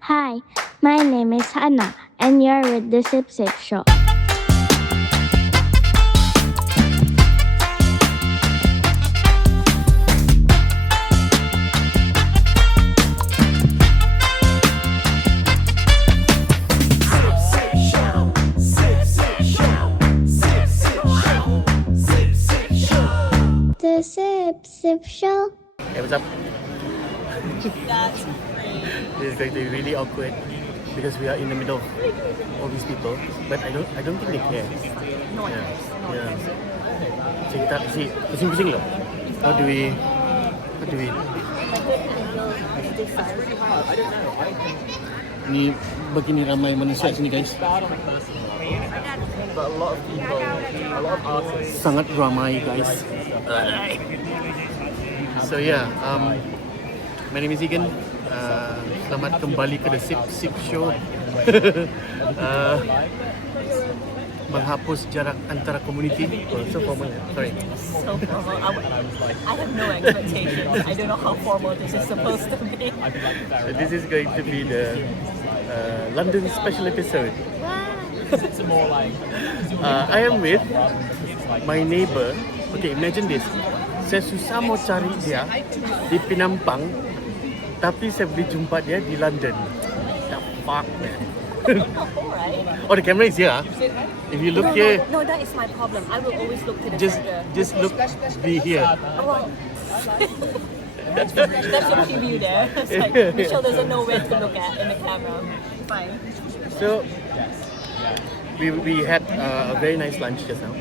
Hi, my name is Hannah, and you're with the Sip Sip Show. The Sip Sip Show. Hey, what's up? That's great. This is going to be really awkward because we are in the middle of all these people, but I don't think they care. No one Yeah. cares. No one Yeah. cares. So kita kasi pusing-pusing loh. How do we Ni begini ramai manusia sini guys. But a lot of people, a lot of artists. Sangat ramai guys. So yeah, my name is Egan. Selamat kembali ke The Sip Sip Show. Menghapus jarak antara komuniti. Oh, so formal. Sorry. So formal. I have no expectations. I don't know how formal this is supposed to be. So this is going to be the London special episode. I am with my neighbor. Okay, imagine this. Saya susah mau cari dia di Penampang, tapi saya boleh jumpa dia di London. The fuck, man. Alright. Oh, the camera is here. If you look here, No, that is my problem. I will always look to the center. just look, be here. Well, that's your preview there. It's like Michelle doesn't know where to look at in the camera. Fine. So we had a very nice lunch just now.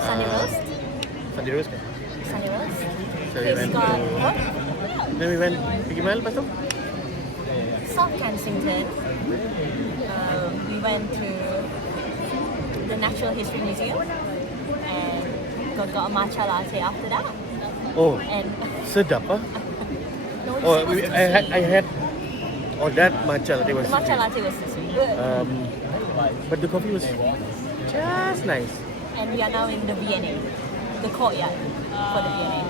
Sunny roast. Sunday roast. Kan? Sunny roast. So we It's went got to, what? then we went pergi mana lepas tu? South Kensington. We went to the Natural History Museum and got a matcha latte after that. Oh, And sedap ah. no, Oh, it was too I sweet. had. Oh, that matcha latte was. The matcha sweet. latte was too sweet. But, But the coffee was just nice. and we are now in the V&A, the courtyard for the V&A.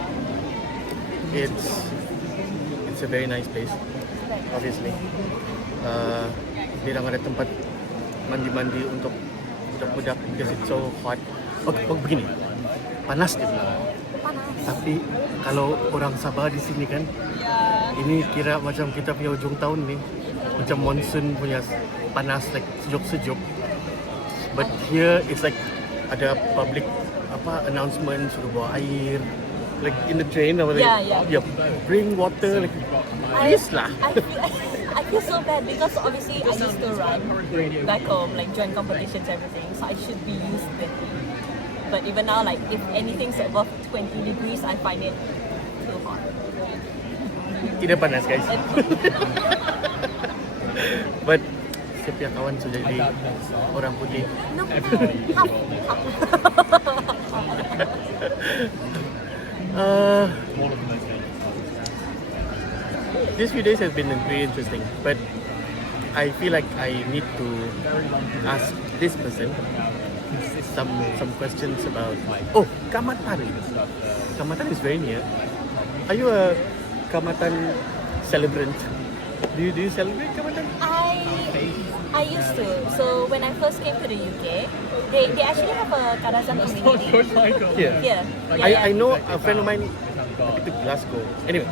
It's a very nice place, obviously. Dia orang ada tempat mandi-mandi untuk budak-budak because it's so hot. Okay, begini, panas dia bilang. Panas. Tapi kalau orang Sabah di sini kan, ini kira macam kita punya ujung tahun ni, macam monsoon punya panas, like sejuk-sejuk. But here it's like ada public announcement suruh bawa air, like in the train or like, Yeah. bring water, like please lah. I feel so bad because obviously I used to run back home, like join competitions, everything. So I should be used to it. But even now, like if anything's above 20 degrees, I find it too hot. Tidak panas guys. But saya punya kawan sudah jadi orang putih. No, half. These few days has been very interesting, but I feel like I need to ask this person some questions about. Oh, Kaamatan. Kaamatan is very near. Are you a Kaamatan celebrant? Do you celebrate Kaamatan? I used to. So when I first came to the UK, they actually have a Karazan community. Yeah. Yeah. I know a friend of mine tapi to Glasgow. Anyway,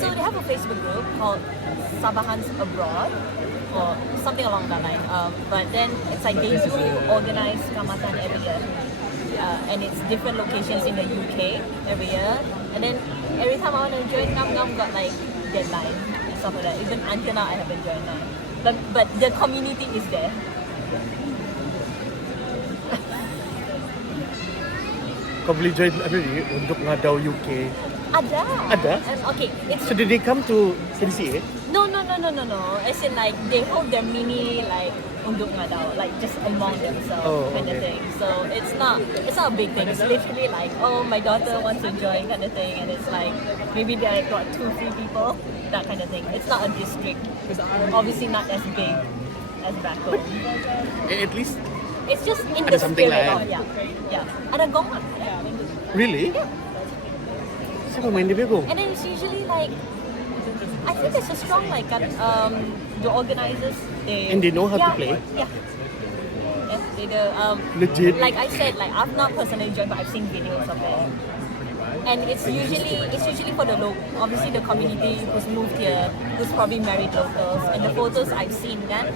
So they have a Facebook group called Sabahans Abroad or something along that line. But then it's like they do organize Kaamatan every year. And it's different locations in the UK every year. And then every time I want to join, Nam got like deadline and stuff like that. Even until now I haven't joined that. But the community is there. kau boleh join apa ni untuk ngadau UK. Ada. Ada? And okay, it's So did they come to CDCA? no. As in like they hold their mini like unduk ngadau, like just among themselves kind of okay. thing. So it's not a big thing. It's literally like, oh, my daughter wants to join kind of thing, and it's like maybe there are got 2-3 people, that kind of thing. It's not a district. It's obviously not as big as back home. At least, It's just in Ada the something spirit. lah, Oh, yeah. Ada gong lah. really? Siapa main dia punya gong? And then it's usually like I think there's a strong the organizers And they know how to play? Yeah. Yes, they do. Legit. Like I said, like I've not personally joined, but I've seen videos of it. And it's usually for the obviously the community who's moved here, who's probably married locals. And the photos I've seen then,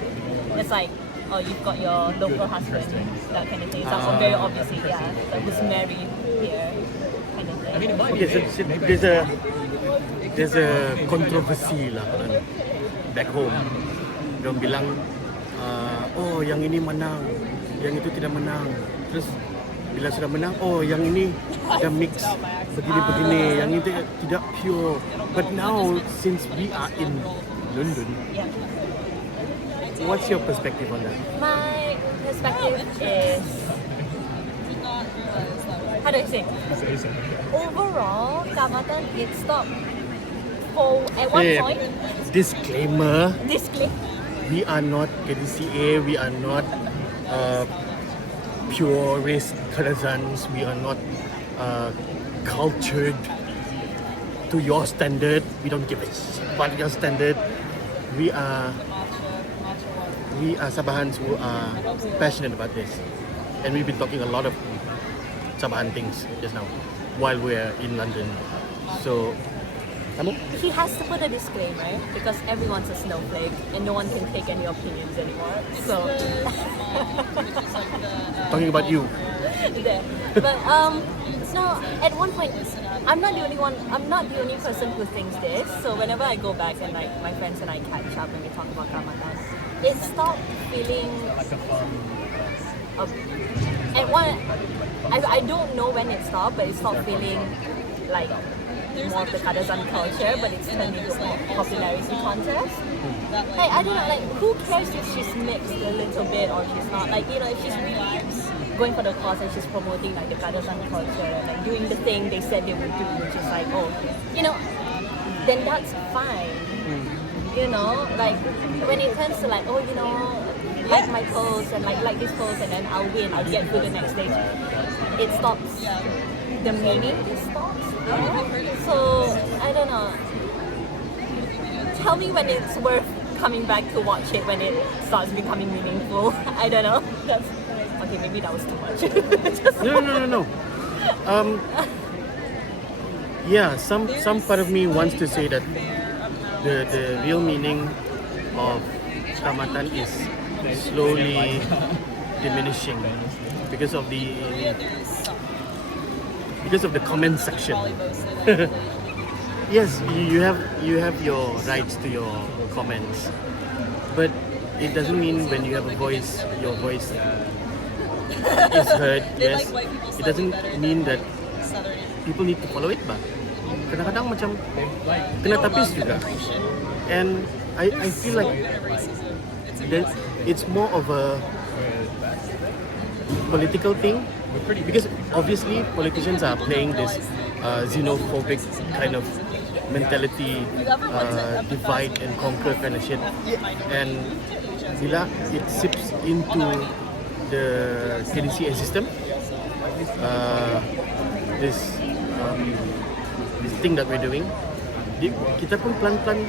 it's like, oh, you've got your local husband, that kind of thing. So very obviously, like who's married here, kind of thing. Yes, there's a controversy lah back home. Diorang bilang, oh yang ini menang, yang itu tidak menang. Terus bila sudah menang, oh yang ini ada mix begini-begini, yang ini tidak pure. But now since we are in London, what's your perspective on that? My perspective is, how do I say? Overall, Kaamatan, it stopped at one point. Disclaimer. Disclaimer. We are not KDCA, we are not purist Kadazans, we are not cultured to your standard. We don't give a shit about your standard. We are Sabahans who are passionate about this, and we've been talking a lot of Sabahan things just now while we're in London. So, he has to put a disclaimer because everyone's a snowflake and no one can take any opinions anymore. So, talking about you. There. But no, at one point, I'm not the only one. I'm not the only person who thinks this. So whenever I go back and like my friends and I catch up and we talk about Kaamatan, it stopped feeling. At one, I don't know when it stopped, but it stopped feeling like more of the Kadazan culture, but it's turned into a popularity contest. Like, I don't know, like, who cares if she's mixed a little bit or she's not? Like, you know, if she's really going for the cause and she's promoting like the Kadazan culture, like doing the thing they said they would do, which is like, oh, you know, then that's fine. You know, like, when it turns to like, oh, you know, like my post and like this post and then I'll win, I'll get to the next stage, it stops. The meaning stops. So, I don't know. Tell me when it's worth coming back to watch it when it starts becoming meaningful. I don't know. That's okay, maybe that was too much. No. Yeah, some part of me wants to say that the real meaning of Kaamatan is slowly diminishing because of the comment section. Yes, you have your rights to your comments, but it doesn't mean when you have a voice, your voice is heard. Yes, it doesn't mean that people need to follow it, but kadang-kadang macam kena tapis juga. And I feel like that it's more of a political thing, because obviously politicians are playing this xenophobic kind of mentality, divide and conquer kind of shit, and bila it seeps into the KDCA system, this thing that we're doing, kita pun pelan-pelan,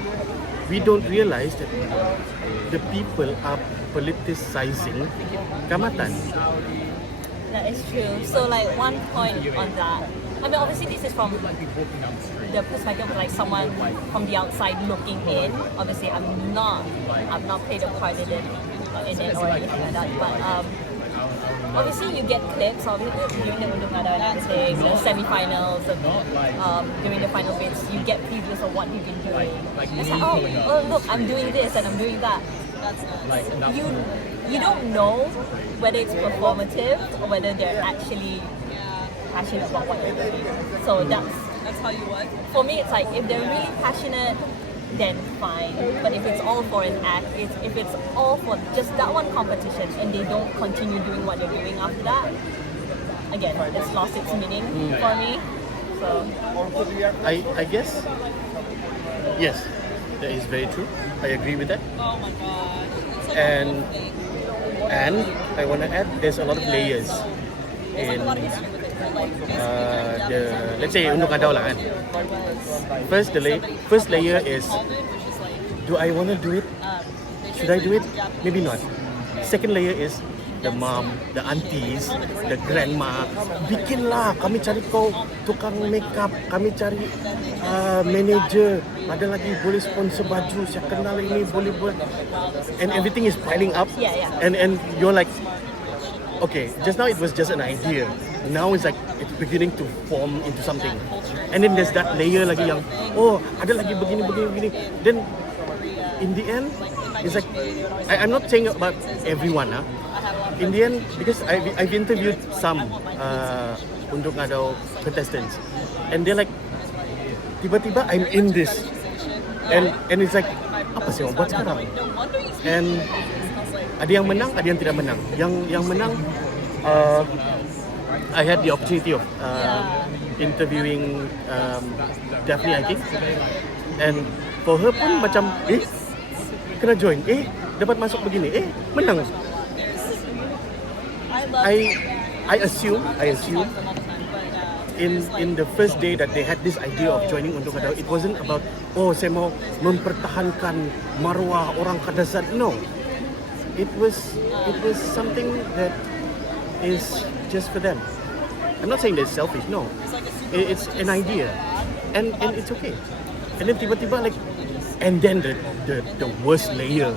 we don't realize that the people are politicizing Kaamatan. That is true. So like one point on that, I mean obviously this is from the perspective of like someone from the outside looking in. Obviously I've not played a part in it or anything like that, but obviously you get clips obviously during the Undung-Undang and everything, the semi-finals, during the final bits, you get previews of what you've been doing. It's like, oh look, I'm doing this and I'm doing that. You don't know whether it's performative or whether they're actually passionate about what they're doing. So that's how you work. For me, it's like if they're really passionate, then fine. But if it's all for an act, if it's all for just that one competition and they don't continue doing what they're doing after that, again, it's lost its meaning for me. So I guess, yes, that is very true. I agree with that. oh my god. And I want to add, there's a lot of layers in let's say untuk adau lah kan. First layer is, do I want to do it? Should I do it? Maybe not. Second layer is the mom, the aunties, the grandma. Bikinlah, kami cari kau tukang makeup, kami cari manager. Ada lagi boleh sponsor baju, saya kenal ini boleh buat. And everything is piling up. Yeah. And you're like, okay, just now it was just an idea. Now it's like it's beginning to form into something. And then there's that layer lagi yang, oh, ada lagi begini. Then in the end, it's like, I'm not saying about everyone. In the end, because I've interviewed some untuk ngadau contestants, and they're like, tiba-tiba I'm in this, and it's like, apa sih orang buat sekarang? And ada yang menang, ada yang tidak menang. Yang menang, I had the opportunity of interviewing Daphne Aiki, and for her pun macam, kena join, dapat masuk begini, menang. I assume in the first day that they had this idea of joining untuk adau, it wasn't about, oh, saya mau mempertahankan marwah orang Kadazan. No, it was something that is just for them. I'm not saying they're selfish. No, it's an idea, and it's okay. And then tiba-tiba like, and then the worst layer.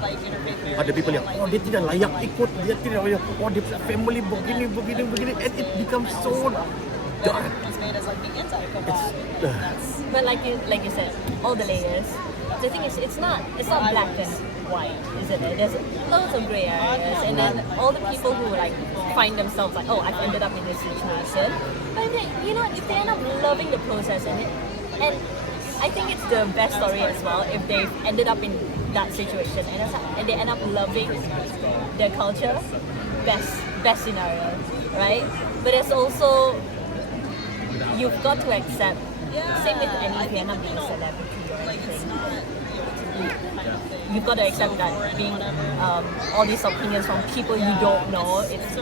Ada people yang, oh, dia tidak layak ikut, dia tidak layak, oh, dia family begini, and it becomes so dark. But like you said, all the layers. The thing is, it's not black and white, isn't it? There's loads of gray areas, and then all the people who like find themselves like, oh, I've ended up in this situation. But if they end up loving the process and I think it's the best story as well if they've ended up in that situation and they end up loving their culture. Best scenario, right? But it's also, you've got to accept. Same with any, if you're not being a celebrity or anything, you've got to accept that being all these opinions from people you don't know, it's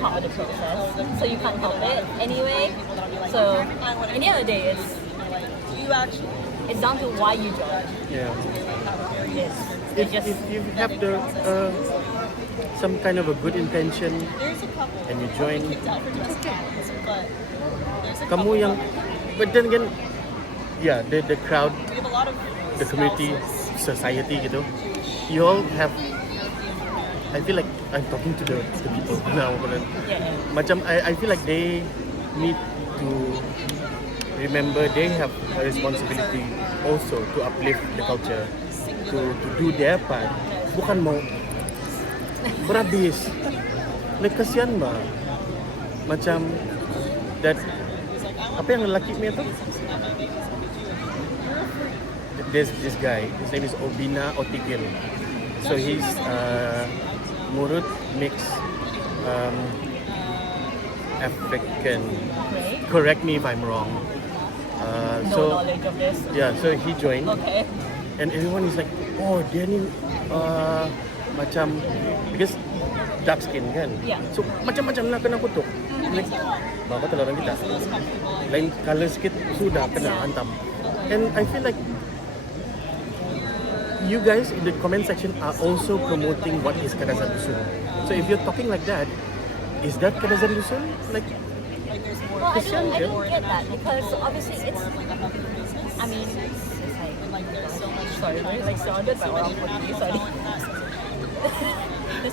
part of the process. So you can't help it anyway. So in the end of the day, it's down to why you join. Yeah. If you have some kind of a good intention and you join, kamu yang, but then again, yeah, the crowd, the community, society gitu, you all have, I feel like I'm talking to the people now. Macam I feel like they need to remember they have a responsibility also to uplift the culture, to do their part. Bukan mau berhabis. Like kasihan ba? Macam that, apa yang lelaki punya tu? There's this guy, his name is Obina Otigil. So he's Murut mixed African. Correct me if I'm wrong. no knowledge of this. Yeah, so he joined. Okay. And everyone is like, oh, dia ni macam, because dark skin kan. Yeah. So macam-macam nak kena kutuk. Like, bapa telah orang kita. Lain color sikit sudah kena hantam. And I feel like you guys in the comment section are also promoting what is Kadazan Dusun. So if you're talking like that, is that Kadazan Dusun? Like, well, I don't get that because obviously it's, I mean, sorry, like surrounded by orang putih, sorry.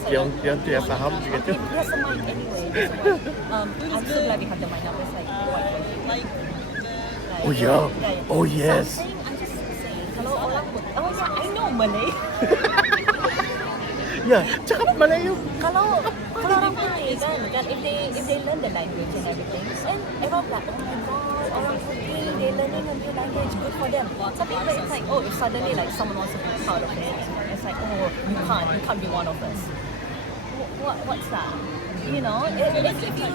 Yang tu yang faham juga tu. There's a mic anyway. I'm so glad we have the mic now. It's like white. Oh yeah. Oh yes. I'm just saying, kalau orang putih, oh yeah, I know Malay. Ya, cakap Melayu. Kalau orang putih kan, if they learn the language and everything, and everyone like, oh my god, orang putih, they learning a new language, good for them. Some people it's like, oh, if suddenly like someone wants to be proud of it, it's like, oh, you can't be one of us. What's that? You know, if you think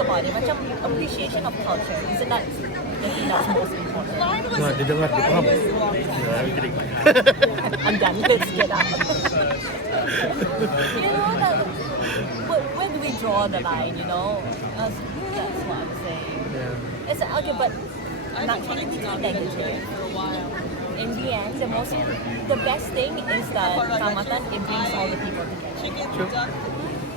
about it, macam appreciation of culture, isn't that the thing that's most important? Nah, dia dengar, dia faham. Nah, I'm kidding. I'm done. Let's get out. You know, where do we draw the line? You know, that's what I'm saying. Yeah. It's okay, but not trying to be too negative. In the end, the best thing is that Kaamatan, it brings all the people together.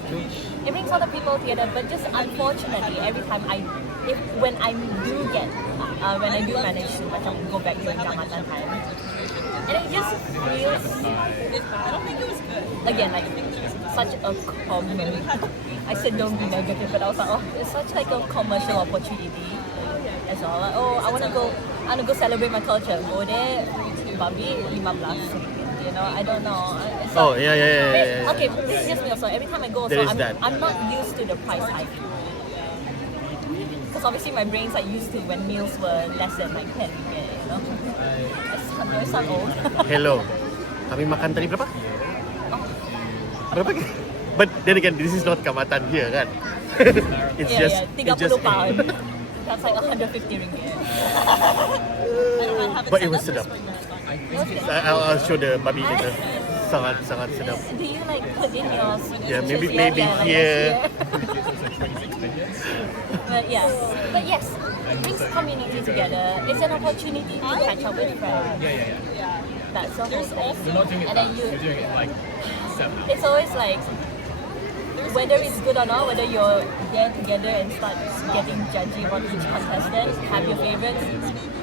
True. It brings all the people together, but just unfortunately, every time when I do manage to go back during Kaamatan time, and it just feels, again, like such a I said don't be negative, but I was like, oh, it's such like a commercial opportunity as well. Like, oh, I wanna go celebrate my culture. Go there, babi 15. You know, I don't know. It's Oh, like- yeah. Okay, this is just me also. Every time I go, There is I'm, that. I'm not used to the price hike. Because obviously my brain's like used to when meals were less than like 10 ringgit, you know. I sound old. Hello. Kami makan tadi berapa? Berapa? But then again, this is not Kaamatan here, kan? It's Yeah, just, yeah, it's just. 30 pound. That's like 150 ringgit. But it was sedap. I'll show the babi later. Sangat sedap. Do you like put in your Yeah, maybe like here. But yes, it brings the community together. It's an opportunity to catch up with friends. That's the whole thing. And then it's always like, whether it's good or not, whether you're there together and start getting judgy about each contestant, have your favorites.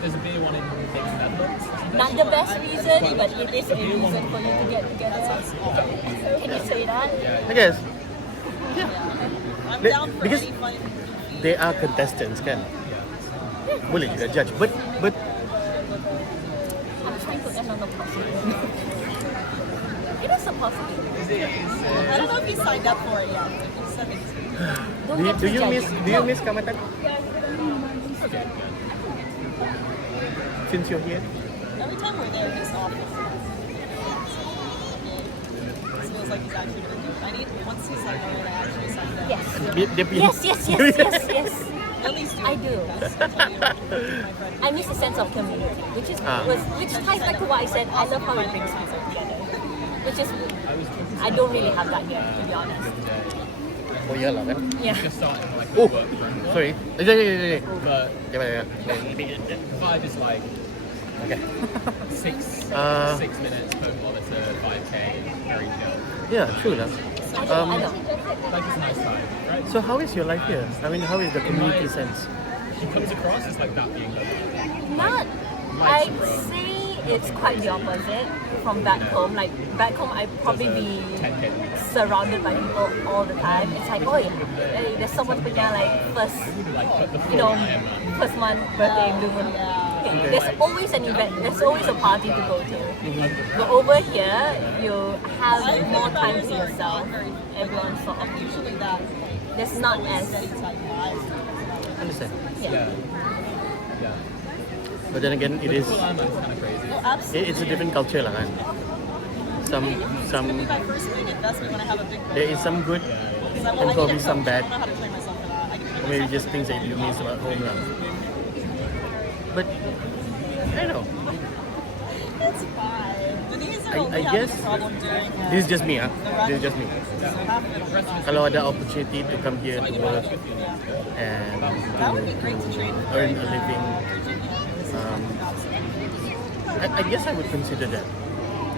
There's a beer one in Netherlands. Not the best reason, but it is a reason for you to get together. Can you say that? I guess. Because they are contestants, kan? Boleh juga judge, but I'm trying to end on a positive. It is a positive. I don't know if he signed up for it yet. He said it. Don't get do too you judgy. miss Kaamatan? Since you're here? Every time we're there, he's off. It feels like he's actually going to do it. Once he's like, oh, I actually signed up. Yes. Dia punya- Yes. At least I do. I miss a sense of community, which ties back to what I said. I love how it brings people together. Which is, I don't really have that here, to be honest. Oh iyalah kan? Yeah. Just starting like Oh, a work from home. sorry. Yeah. But Yeah. vibe is like Okay. 6 Uh, minutes per kilometer, 5k, very chill. Yeah, true lah. I know. Like it's a nice time, right? So how is your life here? I mean, how is the community sense? It comes across as like that being Not, I'd say it's quite the opposite from back home. Like back home, I'd probably be 10k. surrounded by people all the time. It's like, oh yeah, there's someone punya like first, first month birthday, blue moon. Okay, there's always an event. There's always a party to go to. But over here, you have more time to yourself. Everyone's sort of usually that there's not as steady type vibe. Understand. Yeah. But then again, it is. Well, I'm kind of crazy. Oh, absolutely. It's a different culture lah kan. It's going to be my first big investment when I have a big There is some good, because I and need probably a some coach. I bad. don't know how to train myself for that. I can Or maybe just things that you miss about home lah. But I don't know. It's fine. Denise I only has guess a problem during this is just me ah. This is just me. so half of it is fine. Kalau ada opportunity to come here to work and That would be great to train for earn a living, Virginia. I guess I would consider that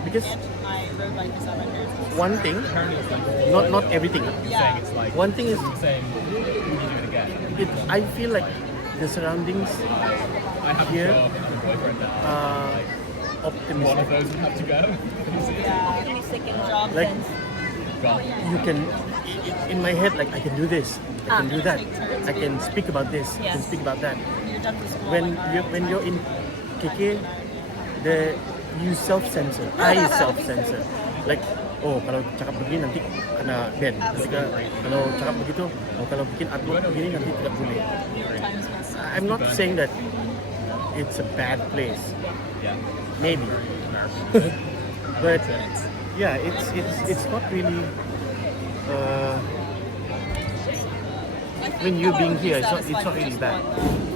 because I rode bike beside my parents. one thing, not everything. Yeah. It's like One thing is, saying, would you do it again? I feel like the surroundings I have Here? a job and I'm a boyfriend now. are One of optimistic. those would have to go. Yeah. optimistic in what Job Like sense. Well, you can, in my head, like I can do this, I can do that, I can speak about this, I can Yes. speak about that. You're done for school. When you're in KK, you self-censor. I self-censor. Like, oh kalau cakap begini nanti kena ban. Nanti kalau cakap begitu, oh kalau bikin artwork begini nanti tidak boleh. Times must I'm not saying that it's a bad place. yeah. Maybe. But yeah, it's not really. When you being here, it's not really bad.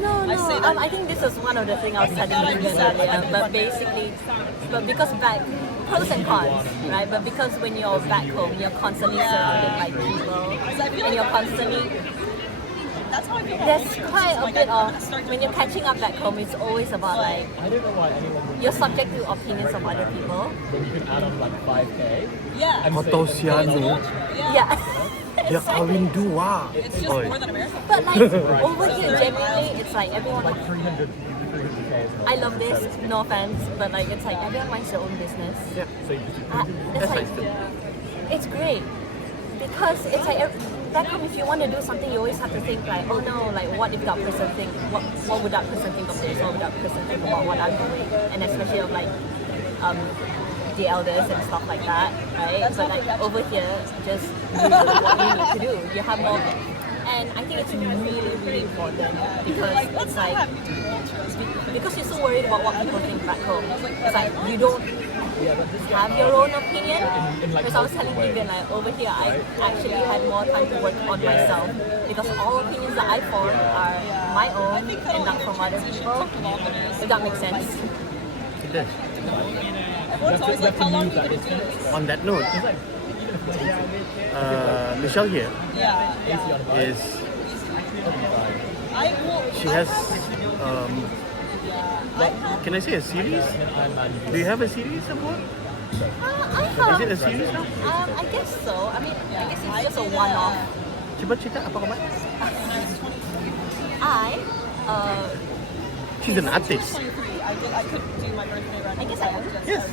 No, I say that- I think this is one of the things I was telling thought I you knew that, but I earlier. didn't But want to- basically, because pros and cons, right? But because when you're back home, you're constantly surrounded by people, I feel and like you're constantly. that's how I feel about There's ultras. quite a Like, bit I'm of, gonna start when you're doing catching up back home, it's always about like, I don't know why anyone would you're subject to opinions of other people. when you can add on like 5k. Yeah. And Kotor say- sial It's an ni. ultra, yeah. Yeah. Dia kahwin dua. It's just Oi. more than America. But like, over here, genuinely, it's like everyone, like 300k is not I love this, no offense, but like, it's like everyone minds their own business. Yeah. So you just It's That's like, nice too. it's great. Because it's like, back home, if you want to do something, you always have to think like, oh no, like what if that person think, what would that person think of this, what would that person think about what I'm doing, and especially of like, the elders and stuff like that, right? But like over here, just do what you need to do. You have more, and I think it's really, really important because it's like, because you're so worried about what people think back home. It's like you don't have your own opinion. Because I was telling Vivian, like over here, I actually had more time to work on myself because all opinions that I form are my own and not from other people. If that makes sense. It does. Everyone's always like, how long you gonna do this? On that note, Michelle here Yeah, yeah. is I will. she has can I say a series? Do you have a series of what? I Is have. it a series now? I guess so. I mean, I guess it's just a one-off. Coba cerita apa kabar? I, She's an artist. 23. I could do my birthday run. I guess I am. Yes.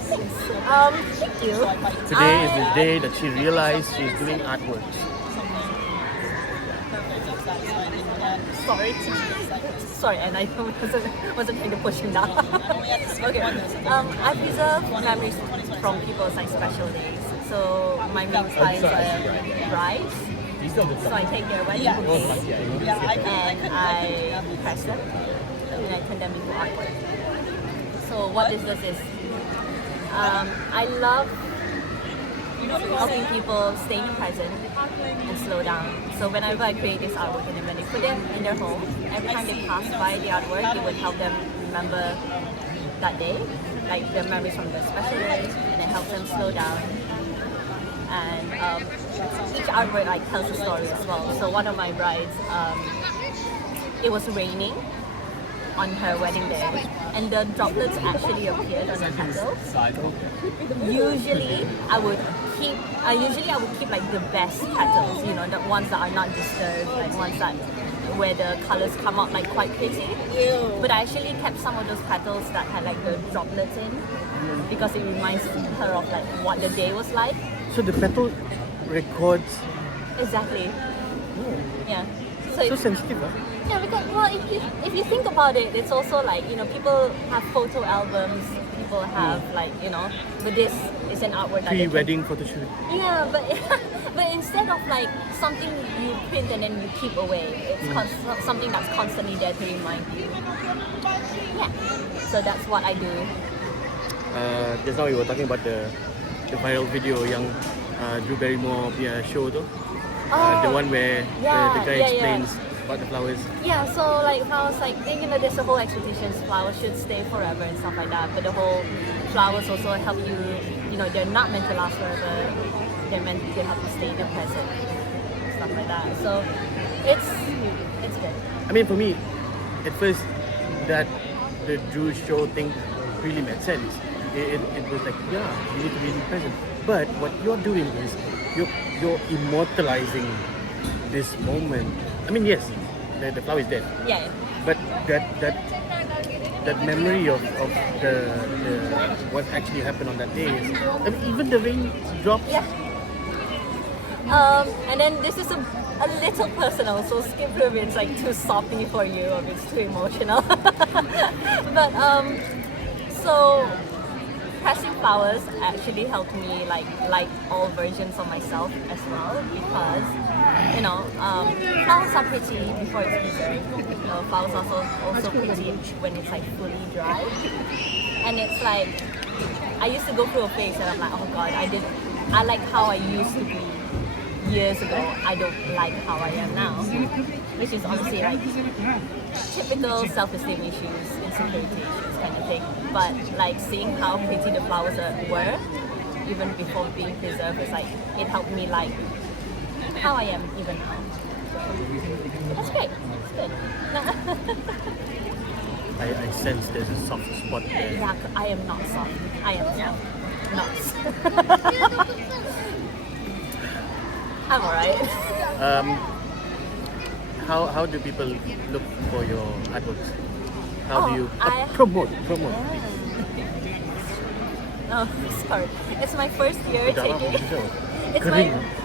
Thank you. Today is the day that she realized she's doing artworks. Sorry. Sorry, and I wasn't trying to push him down. Okay. I preserve memories from people's like special days. So my main clients are brides. you still did So I take their wedding Yeah. bouquets Yeah, I could. and I press them and I turn them into artwork. So what this does is, I love helping people stay in the present and slow down. So whenever I create this artwork and then when they put them in their home, every time they pass by the artwork, it would help them remember that day, like the memories from the special days, and it helps them slow down. And each artwork like tells a story as well. So one of my brides, it was raining on her wedding day, and the droplets actually appeared on her petals. Usually, I would keep like the best petals, you know, the ones that are not disturbed, like ones that where the colors come out like quite pretty. But I actually kept some of those petals that had like the droplets in because it reminds her of like what the day was like. So the petal records Exactly. Yeah. So so it's, sensitive, huh? yeah, because well, if you think about it, it's also like, you know, people have photo albums, people have like, you know, but this is an artwork that they can- Pre-wedding photo shoot. Yeah, but but instead of like something you print and then you keep away, it's something that's constantly there to remind you. Yeah. So that's what I do. Just now we were talking about the viral video yang Drew Barrymore punya show tu. The one where yeah, the guy yeah, explains about the flowers. Yeah, so like flowers, like, you know, there's a whole expectations flowers should stay forever and stuff like that. But the whole flowers also help you, you know, they're not meant to last forever. They're meant to help you stay in the present, stuff like that. So it's good. I mean, for me, at first, that the Drew show thing really made sense. It was like, yeah, you need to be in the present. But what you're doing is you're immortalizing this moment. I mean, yes, the flower is dead, Yeah. but that memory of the what actually happened on that day is, I mean, even the rain drops. Yeah. And then this is a little personal, so skip through if it's like too soppy for you or if it's too emotional. But so pressing flowers actually helped me like all versions of myself as well, because you know, flowers are pretty before it's preserved. You know, flowers are also pretty when it's like fully dry. And it's like, I used to go through a phase and I'm like, oh god, I like how I used to be years ago. I don't like how I am now. Which is honestly like typical self-esteem issues, insecurity issues kind of thing. But like seeing how pretty the flowers were, even before being preserved, it's like, it helped me like how I am even now. That's great. That's good. I sense there's a soft spot there. Yeah, I am not soft. I am soft. Not. I'm alright. How do people look for your artworks? How do Oh, you I- promote? Oh, sorry. It's my first year Dalam taking. video.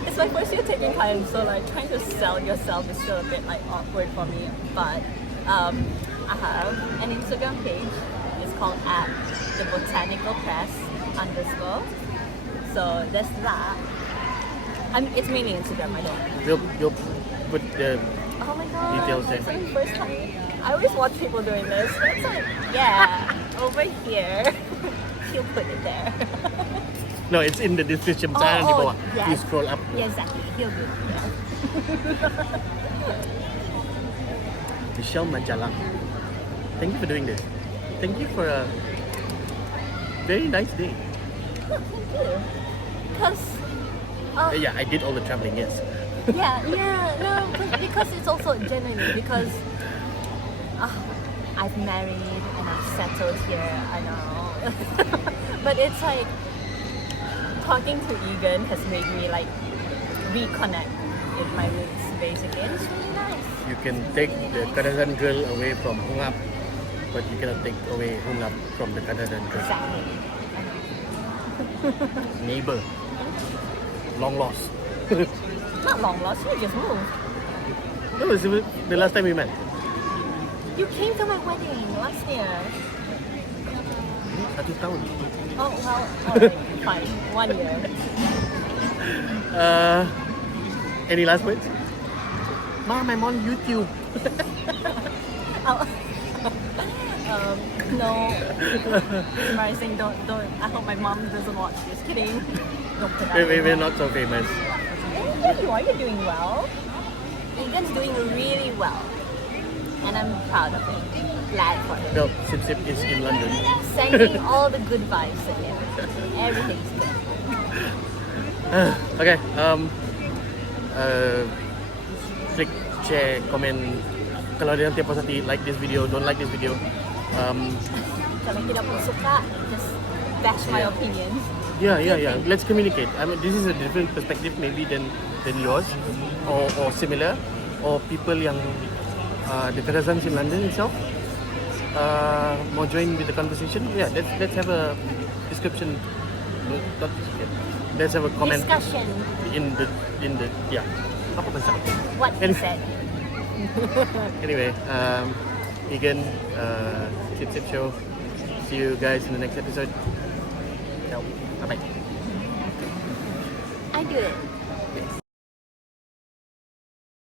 It's my first year taking time, so like trying to sell yourself is still a bit like awkward for me. But I have an Instagram page. It's called @thebotanicalpress_. So there's that. It's mainly Instagram. I don't. You'll put the Oh my god. Details there. It's my first time. I always watch people doing this. So it's like, yeah, over here. He'll put it there. no, it's in the description. Oh, Sana di oh, bawah. yes. You scroll up. Yeah, exactly. He'll do it. Yeah. Michelle Majalang. Thank you for doing this. Thank you for a very nice day. No, thank you. Because, Yeah, I did all the traveling. Yes. no, because it's also genuinely because I've married and I've settled here. I know, but it's like talking to Egan has made me like reconnect with my roots basically, and it's really nice. You can take the Kanadan girl away from Hungap, but you cannot take away Hungap from the Kanadan girl. Exactly. Neighbor. Long lost. Not long lost. You just moved. No, it's the last time we met. You came to my wedding last year. 1 tahun. Oh well, alright, fine. 1 year. Any last words? Mom, I'm on YouTube. Oh. No. Embarrassing. Don't. I hope my mom doesn't watch. Just kidding. Don't put that. We're not so famous. Yeah, you are. You're doing well. Egan's doing really well, and I'm proud of him. Glad for him. No, Sip Sip is in London. Sending all the good vibes to him. Everything's good. Okay. Click, share, comment. Kalau ada yang tiap hati, like this video, don't like this video. Kalau tidak pun suka, just bash my Yeah. opinions. Yeah. Let's communicate. I mean, this is a different perspective maybe than yours, or similar, or people yang the Karazans in London itself more join with the conversation. Yeah, let's have a description. Not description. Let's have a comment Discussion. in the yeah. Apa bahasa? What he said. Anyway, Egan, Sip Sip Show. See you guys in the next episode. Ciao. Bye bye. I do it.